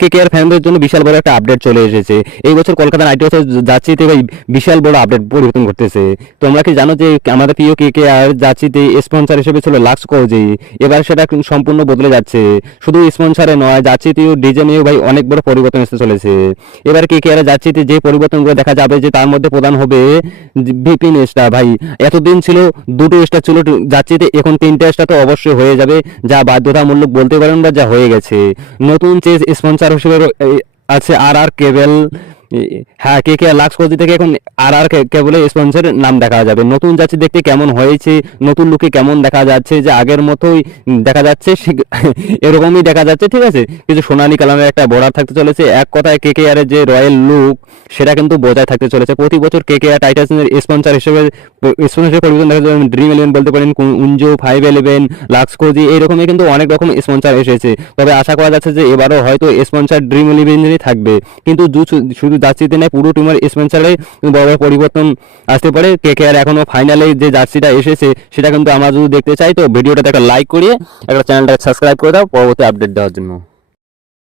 KKR ফ্যানদের জন্য বিশাল বড় একটা আপডেট চলে এসেছে। এই বছর কলকাতা নাইট রাইডার্স জার্সিতে ভাই বিশাল বড় আপডেট পরিবর্তন করতেছে। তোমরা কি জানো যে আমাদের প্রিয় কেকেআর জার্সিতে স্পন্সর হিসেবে ছিল লাক্স কোজি, এবার সেটা সম্পূর্ণ বদলে যাচ্ছে। শুধু স্পন্সরে নয়, জার্সিতেও ডিজাইনেও ভাই অনেক বড় পরিবর্তন আসতে চলেছে। এবার কেকেআর জার্সিতে যে পরিবর্তনগুলো দেখা যাবে যে তার মধ্যে প্রধান হবে ভিপিএন স্টার। ভাই এতদিন ছিল দুটো স্টার ছিল জার্সিতে, এখন তিনটা স্টার তো অবশ্যই হয়ে যাবে, যা বাধ্যতামূলক বলতে পারেন বা যা হয়ে গেছে। নতুন চেজ স্পন্সর হিসেবে আছে আর কেবল। হ্যাঁ, কেকেআর লাক্স কোজি থেকে এখন আর কেবলের স্পন্সরের নাম দেখা যাবে। নতুন জার্সি দেখতে কেমন হয়েছে, নতুন লুকে কেমন দেখা যাচ্ছে, যে আগের মতোই দেখা যাচ্ছে এরকমই দেখা যাচ্ছে, ঠিক আছে। কিছু সোনালী কালারের একটা বর্ডার থাকতে চলেছে। এক কথায় কেকেআর এর যে রয়্যাল লুক সেটা কিন্তু বজায় থাকতে চলেছে। প্রতি বছর কেকেআর টাইটান্সের স্পন্সর হিসেবে পরিবর্তন দেখা যাবে। ড্রিম 11 বলতে পারেন, উনজো 511, লাক্স কোজি, এইরকমই কিন্তু অনেক রকম স্পন্সর এসেছে। তবে আশা করা যাচ্ছে যে এবারও হয়তো স্পন্সর ড্রিম 11 থাকবে, কিন্তু শুধু জার্সিতে নেই, পুরো টিমের স্পন্সরে বড় বড় পরিবর্তন আসতে পারে। কেকেআর এখনো ফাইনালে যে জার্সিটা এসেছে সেটা কিন্তু আমরা যদি দেখতে চাই তো ভিডিওটাতে একটা লাইক করিয়ে একটা চ্যানেলটা সাবস্ক্রাইব করে দাও পরবর্তী আপডেট দেওয়ার জন্য।